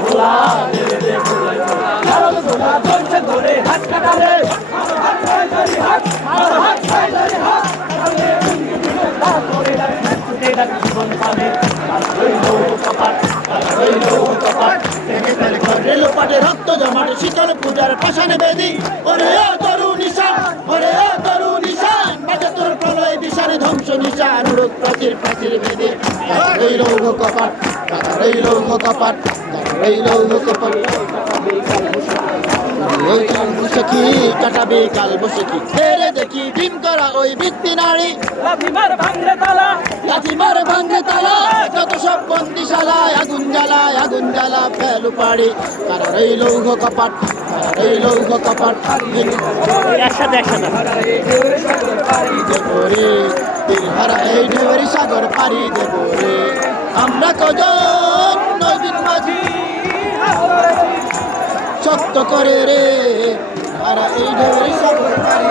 ভোলা দে দে ভোলা ভারত ভোলা চলছে ধরে হাত কাটালে হাত ছয় ধরে হাত আর হাত ছয় ধরে ধ্বংস, নিশান প্রাচীর প্রাচীর বেদি এই লৌহ কপাট এই লৌহ কপাট এই লৌহ কপাট। ওই কাল বসেকি কাটাবে কাল বসেকি তেরে দেখি ডিম করা ওই বৃত্তি নারী। লাথি মার তালা। লাঠি মার তালা যত সব বন্দিশালায় আগুন জ্বালায় আগুন জ্বালা ফেলু পাড়ি কারার এই লৌহ কপাট কারার এই লৌহ কপাট। একসাথে একসাথে। দেব এই ঢেউরি সাগর পাড়ি দেব রে। আমরা কজন নদীর মাঝি। সত্য করে রে হারা এই ঢেউরি সাগর পাড়ি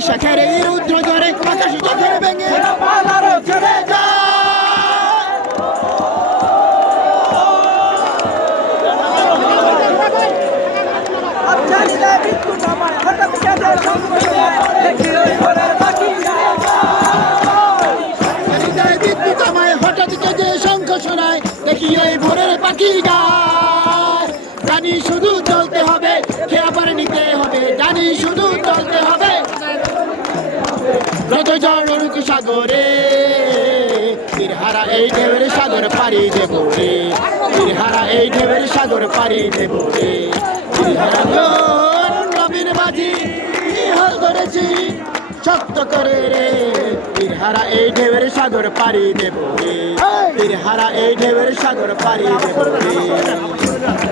বৈশাখের এই রুদ্র ঝরে আকাশ চোখের ভেঙে ভোরের পাখি গায় শুধু চলতে হবে খেয়াবার নিতে হবে। জানি শুধু চলতে হবে। রত জড়ুক সাগরে। তীরহারা এই ঢেউয়ের সাগর পাড়ি দেব রে। তীরহারা এই ঢেউয়ের সাগর পাড়ি দেব রে। তীরহারা নবীন বাজি হাল ধরেছি শক্ত করে রে। তীরহারা এই ঢেউয়ের সাগর পাড়ি দেব রে। তীরহারা এই ঢেউয়ের সাগর পাড়ি দেব রে।